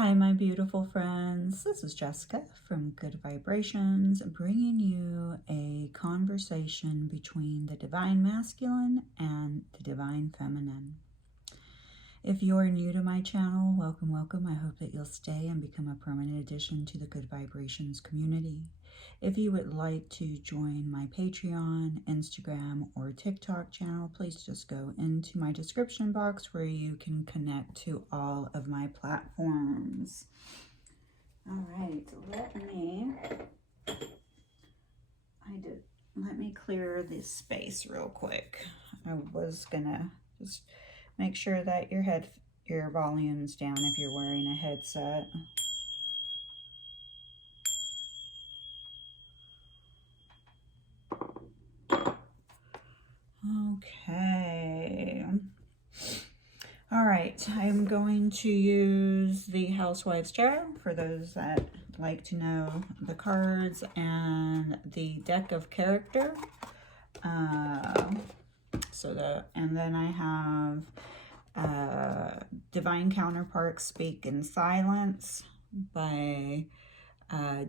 Hi, my beautiful friends. This is Jessica from Good Vibrations, bringing you a conversation between the Divine Masculine and the Divine Feminine. If you're new to my channel, welcome, welcome. I hope that you'll stay and become a permanent addition to the Good Vibrations community. If you would like to join my Patreon, Instagram, or TikTok channel, please just go into my description box where you can connect to all of my platforms. All right, let me clear this space real quick. I was gonna just make sure that your volume's down if you're wearing a headset. Okay. All right, I'm going to use the Housewives Tarot for those that like to know the cards and the deck of character. And then I have Divine Counterparts Speak in Silence by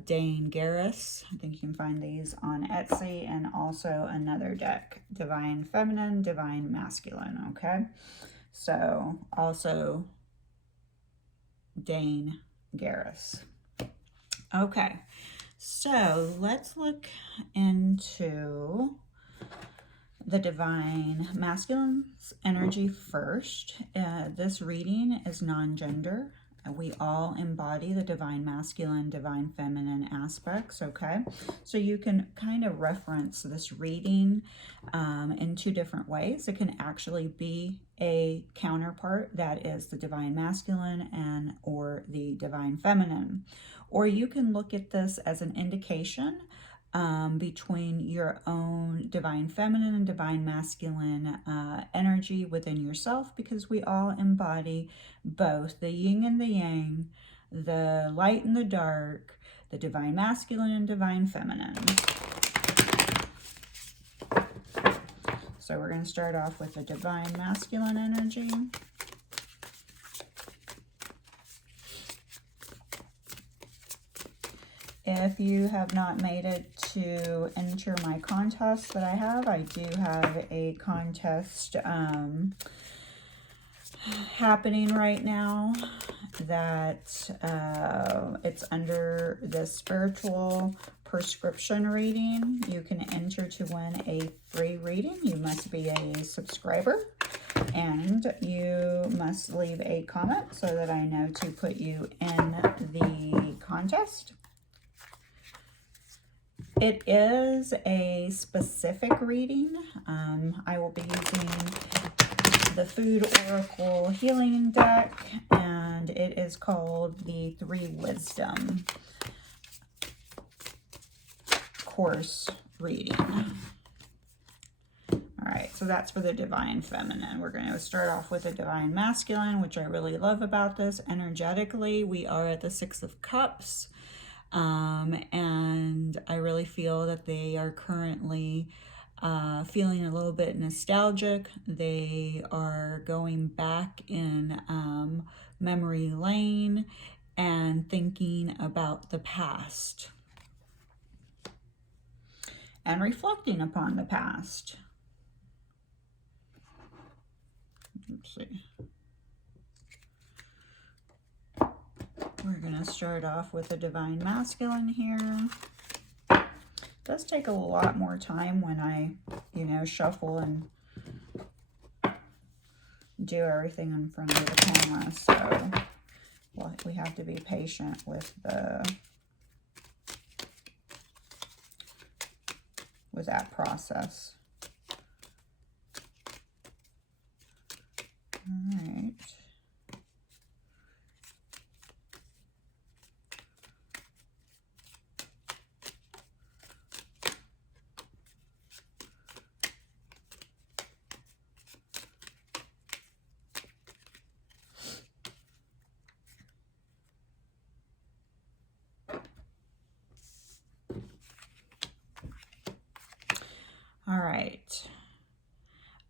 Dane Garris. I think you can find these on Etsy, and also another deck, Divine Feminine, Divine Masculine, okay? So also Dane Garris. Okay, so let's look into the Divine Masculine's energy first. This reading is non-gender. We all embody the Divine Masculine, Divine Feminine aspects, okay? So you can kind of reference this reading in two different ways. It can actually be a counterpart that is the Divine Masculine or the Divine Feminine. Or you can look at this as an indication between your own Divine Feminine and Divine Masculine energy within yourself, because we all embody both the yin and the yang, the light and the dark, the Divine Masculine and Divine Feminine. So we're going to start off with the Divine Masculine energy. If you have not made it to enter my contest that I do have a contest happening right now that it's under the spiritual prescription reading. You can enter to win a free reading. You must be a subscriber and you must leave a comment so that I know to put you in the contest. It is a specific reading. I will be using the Food Oracle Healing Deck, and it is called the 3 Wisdom Course Reading. All right, so that's for the Divine Feminine. We're going to start off with the Divine Masculine, which I really love about this. Energetically, we are at the 6 of Cups. And I really feel that they are currently feeling a little bit nostalgic. They are going back in memory lane and thinking about the past and reflecting upon the past. Let's see. We're going to start off with the Divine Masculine here. It does take a lot more time when I, shuffle and do everything in front of the camera. So we have to be patient with that process. All right. All right.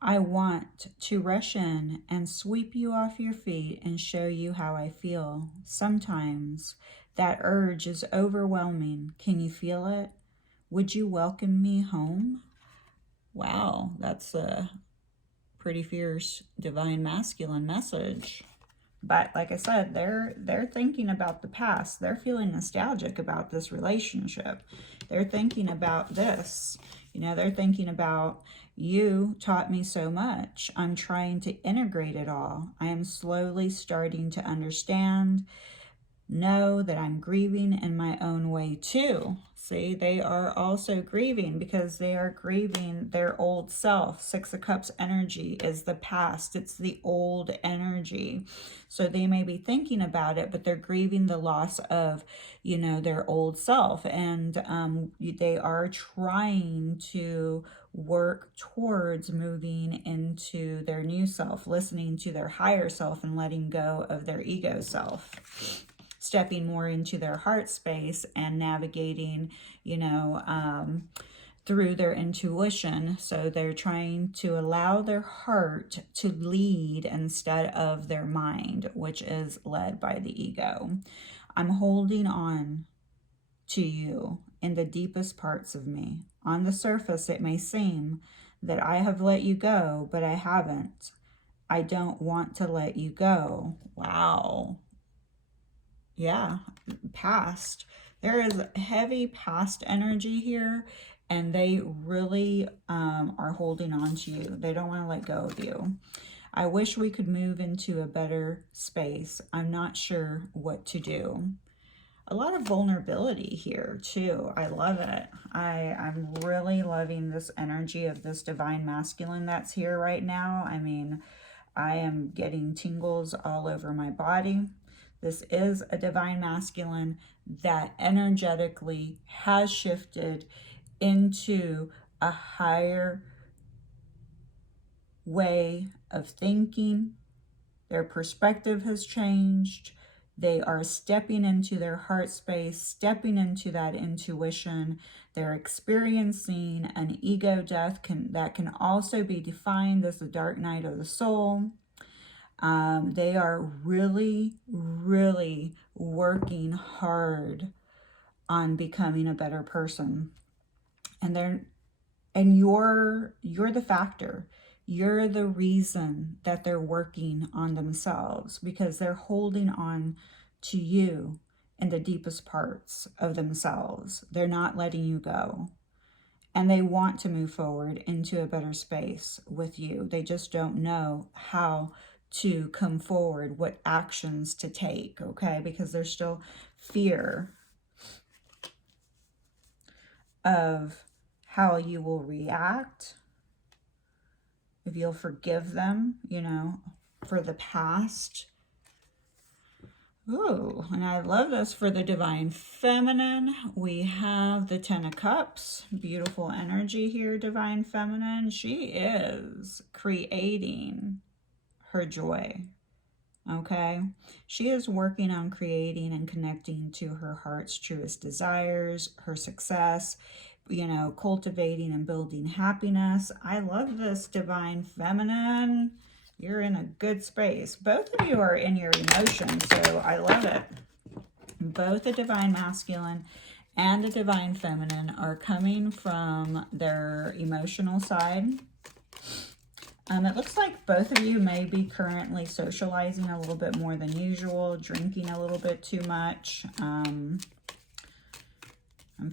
I want to rush in and sweep you off your feet and show you how I feel. Sometimes that urge is overwhelming. Can you feel it? Would you welcome me home? Wow, that's a pretty fierce divine masculine message. But like I said, they're thinking about the past. They're feeling nostalgic about this relationship. They're thinking about this. You know, they're thinking about, you taught me so much. I'm trying to integrate it all. I am slowly starting to understand. Know that I'm grieving in my own way too. See, they are also grieving because they are grieving their old self. Six of Cups energy is the past. It's the old energy. So they may be thinking about it, but they're grieving the loss of, you know, their old self. And they are trying to work towards moving into their new self, listening to their higher self and letting go of their ego self. Stepping more into their heart space and navigating, you know, through their intuition. So they're trying to allow their heart to lead instead of their mind, which is led by the ego. I'm holding on to you in the deepest parts of me. On the surface, it may seem that I have let you go, but I haven't. I don't want to let you go. Wow. Yeah, past. There is heavy past energy here, and they really are holding on to you. They don't want to let go of you. I wish we could move into a better space. I'm not sure what to do. A lot of vulnerability here too. I love it. I'm really loving this energy of this divine masculine that's here right now. I mean, I am getting tingles all over my body. This is a divine masculine that energetically has shifted into a higher way of thinking. Their perspective has changed. They are stepping into their heart space, stepping into that intuition. They're experiencing an ego death that can also be defined as the dark night of the soul. They are really, really working hard on becoming a better person. And you're the factor. You're the reason that they're working on themselves, because they're holding on to you in the deepest parts of themselves. They're not letting you go. And they want to move forward into a better space with you. They just don't know how to come forward, what actions to take, okay? Because there's still fear of how you will react, if you'll forgive them, you know, for the past. Ooh, and I love this for the divine feminine. We have the 10 of Cups. Beautiful energy here, divine feminine. She is creating her joy, okay? She is working on creating and connecting to her heart's truest desires, her success, you know, cultivating and building happiness. I love this, divine feminine. You're in a good space. Both of you are in your emotions, so I love it. Both a divine masculine and a divine feminine are coming from their emotional side. It looks like both of you may be currently socializing a little bit more than usual, drinking a little bit too much. I'm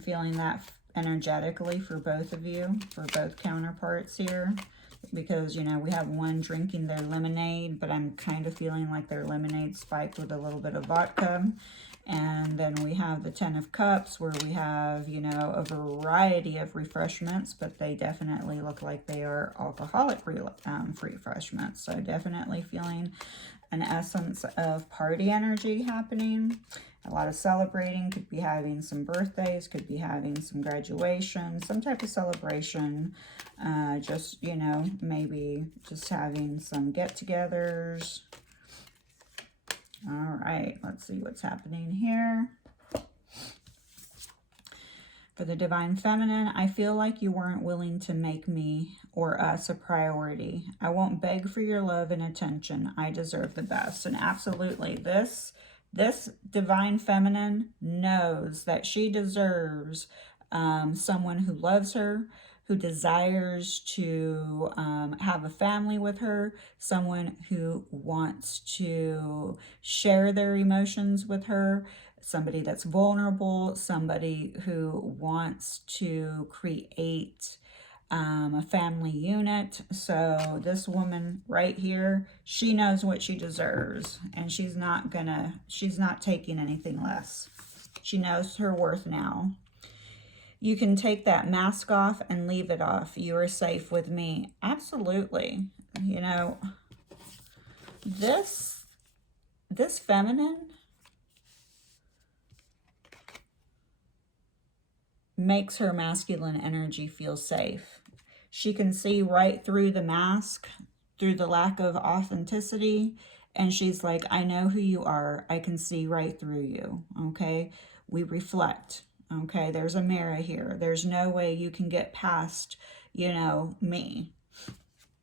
feeling that energetically for both of you, for both counterparts here, because, you know, we have one drinking their lemonade, but I'm kind of feeling like their lemonade spiked with a little bit of vodka. And then we have the 10 of Cups, where we have, you know, a variety of refreshments, but they definitely look like they are alcoholic refreshments. So definitely feeling an essence of party energy happening. A lot of celebrating. Could be having some birthdays, could be having some graduation, some type of celebration. Just, you know, maybe just having some get-togethers. All right, let's see what's happening here. For the Divine Feminine, I feel like you weren't willing to make me or us a priority. I won't beg for your love and attention. I deserve the best. And absolutely, this Divine Feminine knows that she deserves someone who loves her, who desires to have a family with her, someone who wants to share their emotions with her, somebody that's vulnerable, somebody who wants to create a family unit. So this woman right here, she knows what she deserves, and she's not taking anything less. She knows her worth now. You can take that mask off and leave it off. You are safe with me. Absolutely. You know, this feminine makes her masculine energy feel safe. She can see right through the mask, through the lack of authenticity, and she's like, I know who you are. I can see right through you, okay? We reflect, okay? There's a mirror here. There's no way you can get past, you know, me.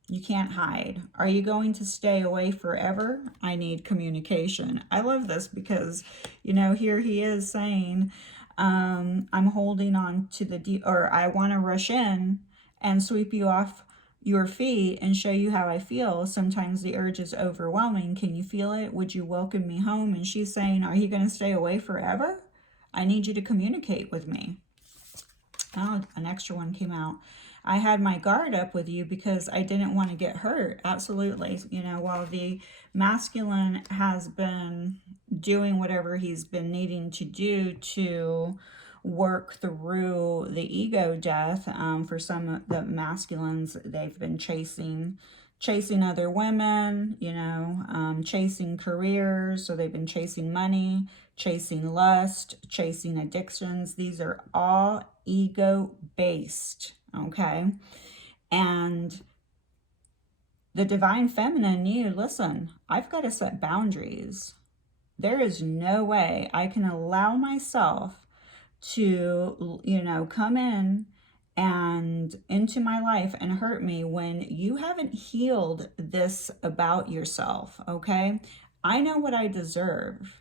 You can't hide. Are you going to stay away forever? I need communication. I love this because, you know, here he is saying, I'm holding on to or I want to rush in and sweep you off your feet and show you how I feel. Sometimes the urge is overwhelming. Can you feel it? Would you welcome me home? And she's saying, are you going to stay away forever? I need you to communicate with me. Oh, an extra one came out. I had my guard up with you because I didn't want to get hurt. Absolutely. You know, while the masculine has been doing whatever he's been needing to do to work through the ego death, for some of the masculines, they've been chasing other women, you know, chasing careers. So they've been chasing money, chasing lust, chasing addictions. These are all ego-based, okay? And the Divine Feminine knew, listen, I've got to set boundaries. There is no way I can allow myself to, you know, come in and into my life and hurt me when you haven't healed this about yourself, okay? I know what I deserve.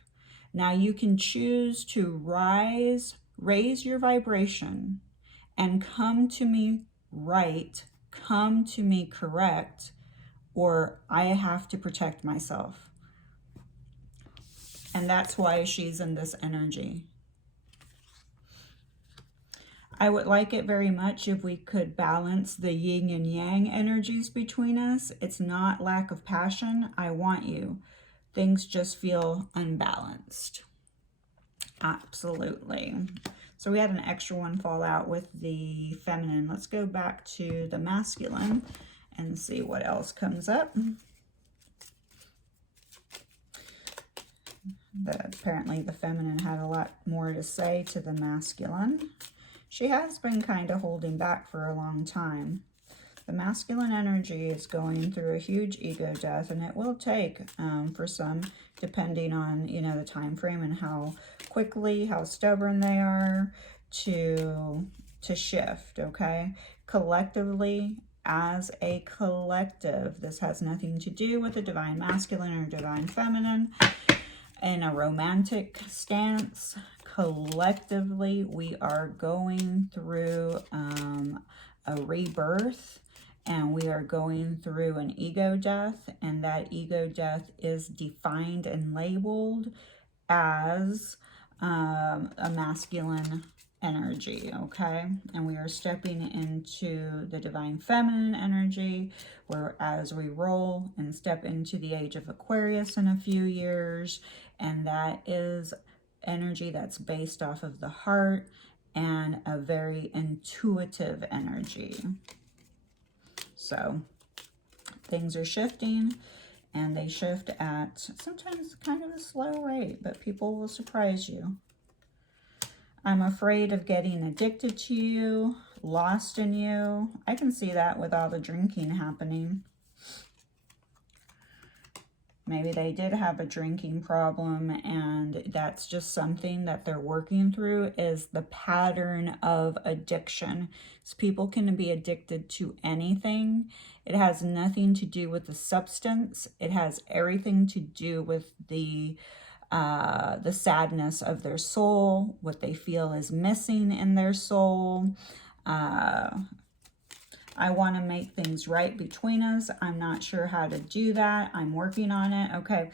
Now you can choose to raise your vibration and come to me right, come to me correct, or I have to protect myself. And that's why she's in this energy. I would like it very much if we could balance the yin and yang energies between us. It's not lack of passion. I want you. Things just feel unbalanced. Absolutely. So we had an extra one fall out with the feminine. Let's go back to the masculine and see what else comes up. Apparently the feminine had a lot more to say to the masculine. She has been kind of holding back for a long time. The masculine energy is going through a huge ego death, and it will take for some, depending on, you know, the time frame and how quickly, how stubborn they are to shift, okay? Collectively, as a collective, this has nothing to do with the divine masculine or divine feminine. In a romantic stance, collectively, we are going through a rebirth, and we are going through an ego death, and that ego death is defined and labeled as a masculine energy, okay? And we are stepping into the divine feminine energy, where as we roll and step into the age of Aquarius in a few years, and that is energy that's based off of the heart and a very intuitive energy. So things are shifting, and they shift at sometimes kind of a slow rate, but people will surprise you. I'm afraid of getting addicted to you, lost in you. I can see that with all the drinking happening. Maybe they did have a drinking problem, and that's just something that they're working through, is the pattern of addiction. So people can be addicted to anything. It has nothing to do with the substance. It has everything to do with the sadness of their soul, what they feel is missing in their soul. I want to make things right between us. I'm not sure how to do that. I'm working on it. Okay,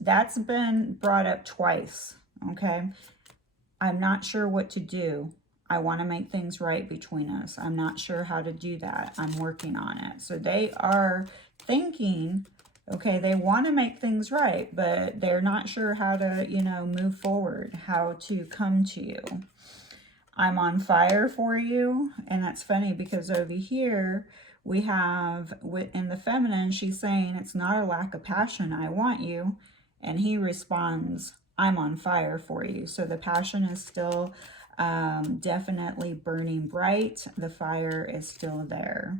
that's been brought up twice. Okay, I'm not sure what to do. I want to make things right between us. I'm not sure how to do that. I'm working on it. So they are thinking, okay, they want to make things right, but they're not sure how to, you know, move forward, how to come to you. I'm on fire for you. And that's funny because over here we have, in the feminine, she's saying it's not a lack of passion. I want you. And he responds, I'm on fire for you. So the passion is still definitely burning bright. The fire is still there.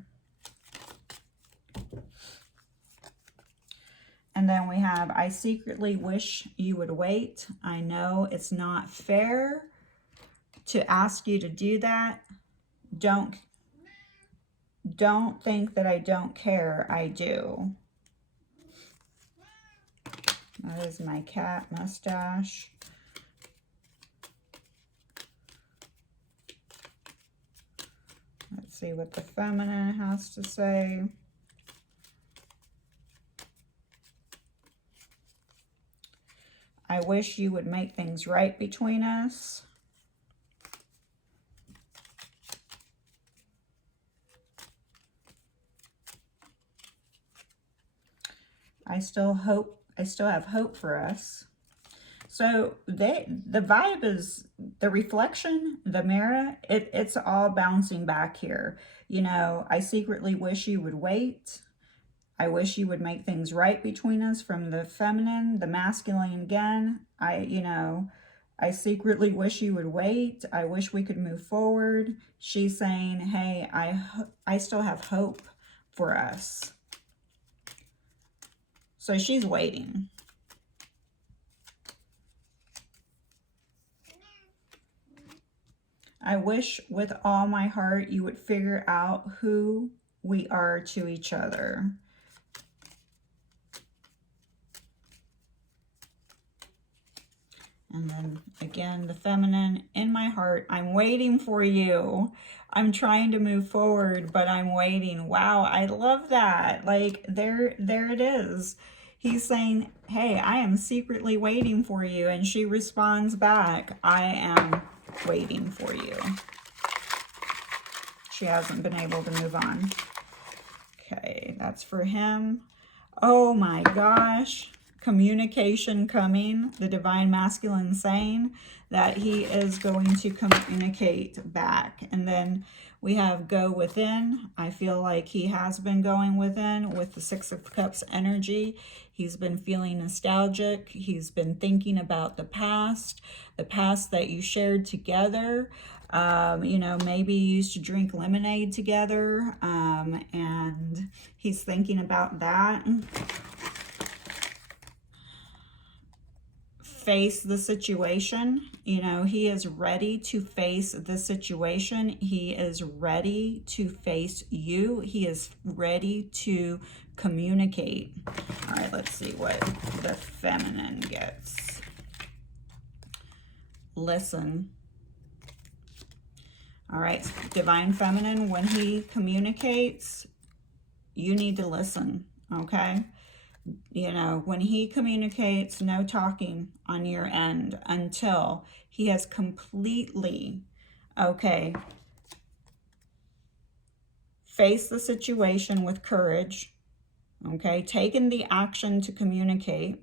And then we have, I secretly wish you would wait. I know it's not fair to ask you to do that. Don't think that I don't care. I do. That is my cat mustache. Let's see what the feminine has to say. I wish you would make things right between us. I still have hope for us. So the vibe is the reflection, the mirror, it's all bouncing back here. You know, I secretly wish you would wait. I wish you would make things right between us, from the feminine. The masculine again, I secretly wish you would wait. I wish we could move forward. She's saying, hey, I still have hope for us. So she's waiting. I wish with all my heart you would figure out who we are to each other. And then again, the feminine, in my heart, I'm waiting for you. I'm trying to move forward, but I'm waiting. Wow, I love that. Like, there it is. He's saying, hey, I am secretly waiting for you. And she responds back, I am waiting for you. She hasn't been able to move on. Okay, that's for him. Oh my gosh. Communication coming. The divine masculine saying that he is going to communicate back. And then we have go within. I feel like he has been going within with the Six of Cups energy. He's been feeling nostalgic. He's been thinking about the past that you shared together. You know, maybe you used to drink lemonade together, and he's thinking about that. Face the situation. You know, he is ready to face the situation. He is ready to face you. He is ready to communicate. All right, let's see what the feminine gets. Listen. All right, divine feminine, when he communicates, you need to listen, okay? You know, when he communicates, no talking on your end until he has completely, okay, faced the situation with courage, okay, taken the action to communicate.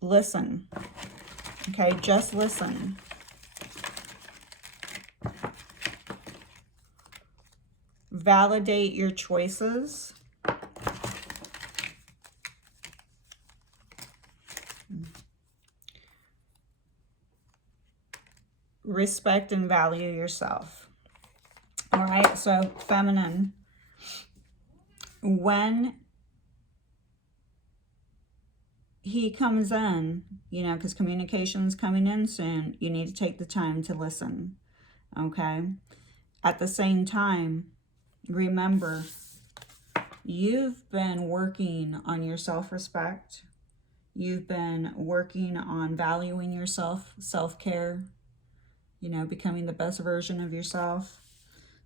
Listen, okay, just listen. Validate your choices. Respect and value yourself. All right, so feminine, when he comes in, you know, because communication's coming in soon, you need to take the time to listen, okay? At the same time, remember, you've been working on your self-respect. You've been working on valuing yourself, self-care, you know, becoming the best version of yourself.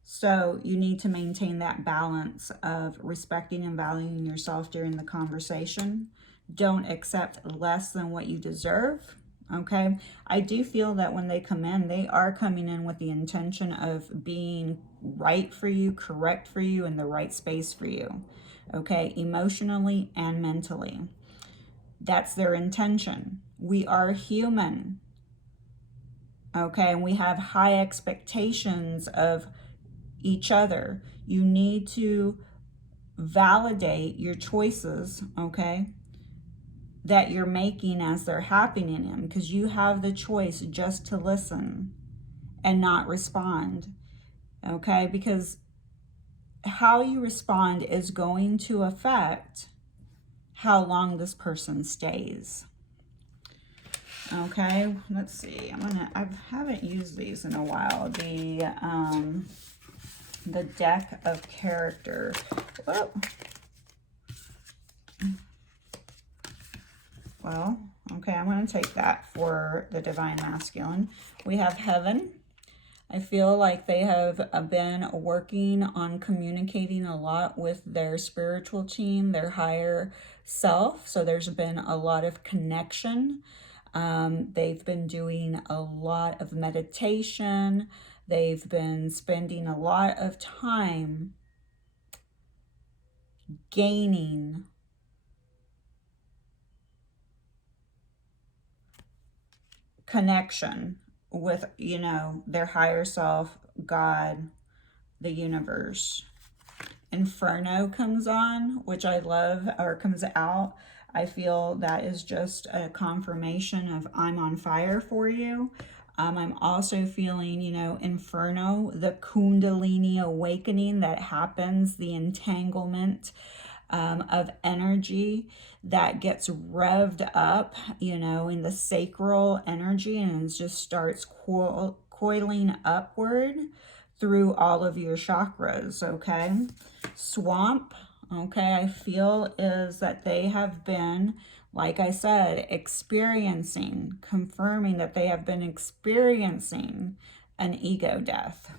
So you need to maintain that balance of respecting and valuing yourself during the conversation. Don't accept less than what you deserve. Okay, I do feel that when they come in, they are coming in with the intention of being right for you, correct for you, in the right space for you. Okay, emotionally and mentally. That's their intention. We are human. Okay, and we have high expectations of each other. You need to validate your choices, okay, that you're making as they're happening in, because you have the choice just to listen and not respond, okay, because how you respond is going to affect how long this person stays. Okay, let's see. I haven't used these in a while. The deck of character. Whoa. Well, okay, I'm going to take that for the Divine Masculine. We have Heaven. I feel like they have been working on communicating a lot with their spiritual team, their higher self. So there's been a lot of connection. They've been doing a lot of meditation. They've been spending a lot of time gaining connection with, you know, their higher self, God, the universe. Inferno comes on, which I love, or comes out. I feel that is just a confirmation of I'm on fire for you. I'm also feeling, you know, Inferno, the Kundalini awakening that happens, the entanglement of energy that gets revved up, you know, in the sacral energy, and it just starts coiling upward through all of your chakras, okay? Swamp, okay, I feel is that they have been, like I said, confirming that they have been experiencing an ego death.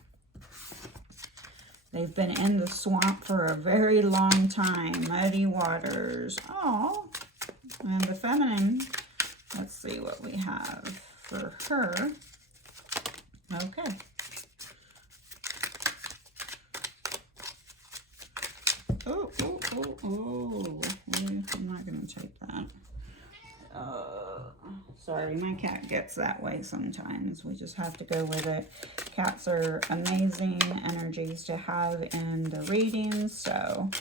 They've been in the swamp for a very long time. Muddy waters. Oh, and the feminine, let's see what we have for her. Okay. Oh. I'm not going to take that. Sorry, my cat gets that way sometimes. We just have to go with it. Cats are amazing energies to have in the readings, so.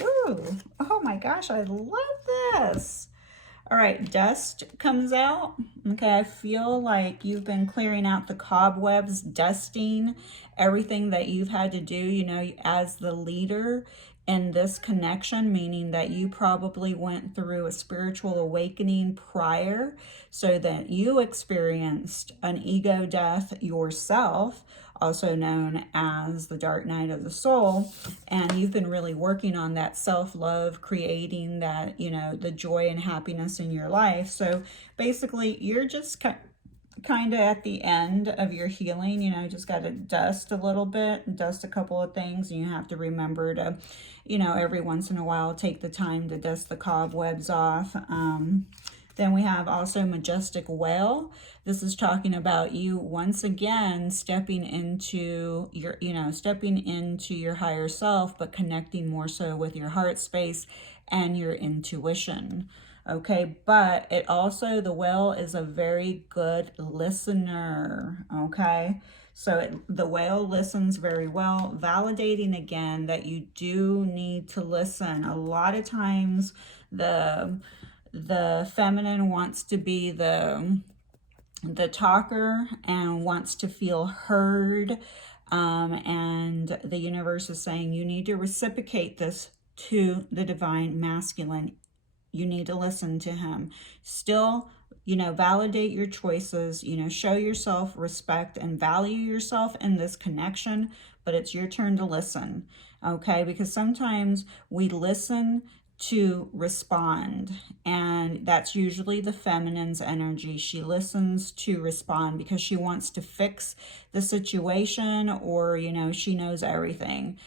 Ooh, oh my gosh, I love this. All right, dust comes out. Okay, I feel like you've been clearing out the cobwebs, dusting everything that you've had to do, you know, as the leader in this connection, meaning that you probably went through a spiritual awakening prior, so that you experienced an ego death yourself, also known as the dark night of the soul, and you've been really working on that self-love, creating that, you know, the joy and happiness in your life. So basically you're just kind of at the end of your healing, you know, just got to dust a little bit, dust a couple of things, and you have to remember to, you know, every once in a while take the time to dust the cobwebs off. Then we have also Majestic Whale. This is talking about you once again stepping into your, you know, stepping into your higher self, but connecting more so with your heart space and your intuition. Okay, but it also, the whale is a very good listener, okay? So the whale listens very well, validating again that you do need to listen. A lot of times the feminine wants to be the talker and wants to feel heard, and the universe is saying you need to reciprocate this to the divine masculine. You need to listen to him. Still, validate your choices, show yourself respect and value yourself in this connection, but it's your turn to listen, okay? Because sometimes we listen to respond, and that's usually the feminine's energy. She listens to respond because she wants to fix the situation, or she knows everything.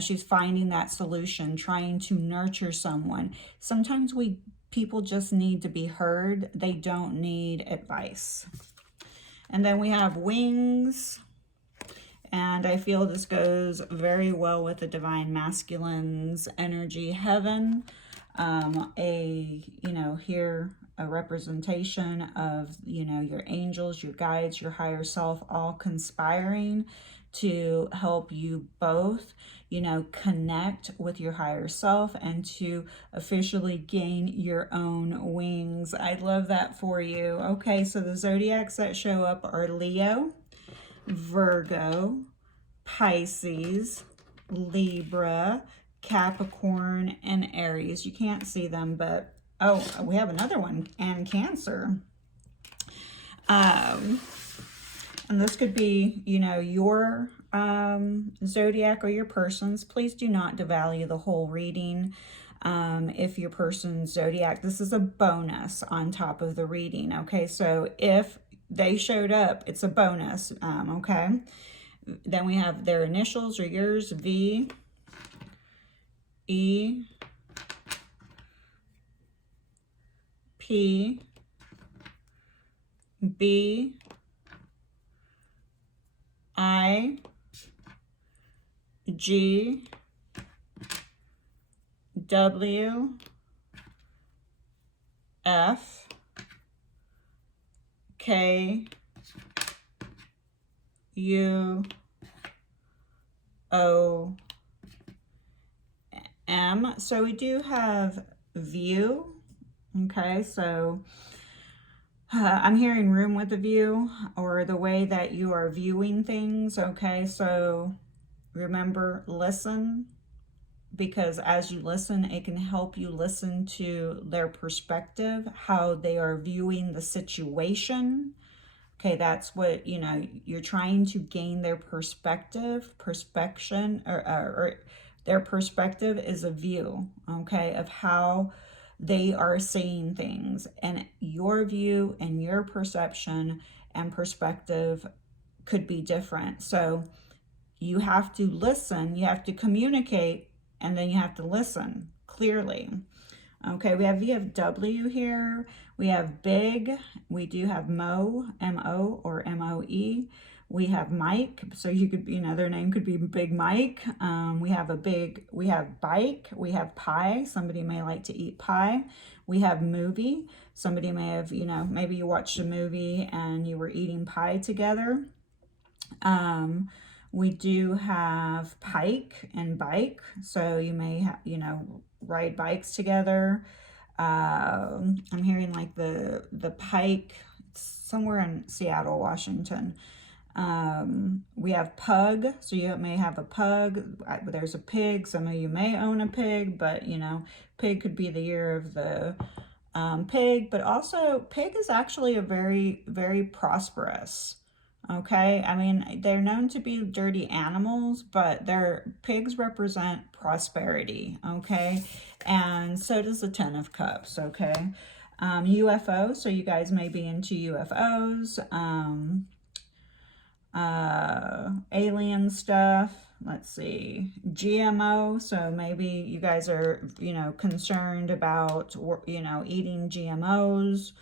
She's finding that solution, trying to nurture someone. Sometimes people just need to be heard. They don't need advice. And then we have wings. And I feel this goes very well with the divine masculine's energy, heaven. Here a representation of, your angels, your guides, your higher self, all conspiring to help you both, connect with your higher self and to officially gain your own wings. I love that for you. Okay, so the zodiacs that show up are Leo, Virgo, Pisces, Libra, Capricorn, and Aries. You can't see them, but we have another one, and Cancer. And this could be, your zodiac or your person's. Please do not devalue the whole reading. If your person's zodiac, this is a bonus on top of the reading. Okay, so if they showed up, it's a bonus. Okay. Then we have their initials or yours: V, E, P, B, I, G, W, F, K, U, O, M. So we do have view. Okay, so I'm hearing room with a view, or the way that you are viewing things. Okay, so remember, listen, because as you listen, it can help you listen to their perspective, how they are viewing the situation. Okay, that's what, you're trying to gain their perspective, or their perspective is a view, okay, of how they are seeing things. And your view and your perception and perspective could be different. So you have to listen, you have to communicate, and then you have to listen clearly. Okay, we have VFW here. We have big. We do have Mo, M-O or M-O-E. We have Mike, so you could, their name could be Big Mike. We have bike. We have pie. Somebody may like to eat pie. We have movie. Somebody may have, maybe you watched a movie and you were eating pie together. We do have pike and bike, so you may have, ride bikes together. I'm hearing like the pike somewhere in Seattle, Washington. We have pug, so you may have a pug. There's a pig. Some of you may own a pig, but pig could be the year of the pig. But also, pig is actually a very, very prosperous. Okay, I mean, they're known to be dirty animals, but pigs represent prosperity. Okay, and so does the 10 of Cups. Okay, UFO, so you guys may be into UFOs, alien stuff. Let's see, GMO, so maybe you guys are, concerned about, eating GMOs.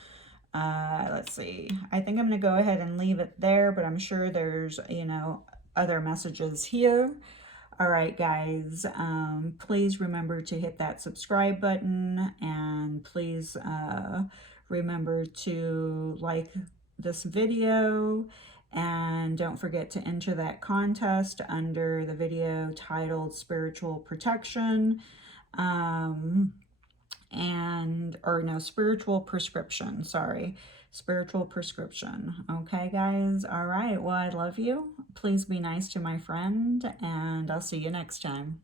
Let's see, I think I'm going to go ahead and leave it there, but I'm sure there's, other messages here. All right, guys, please remember to hit that subscribe button, and please remember to like this video, and don't forget to enter that contest under the video titled Spiritual Protection. Spiritual prescription, sorry, spiritual prescription. Okay, guys, all right, well, I love you. Please be nice to my friend, and I'll see you next time.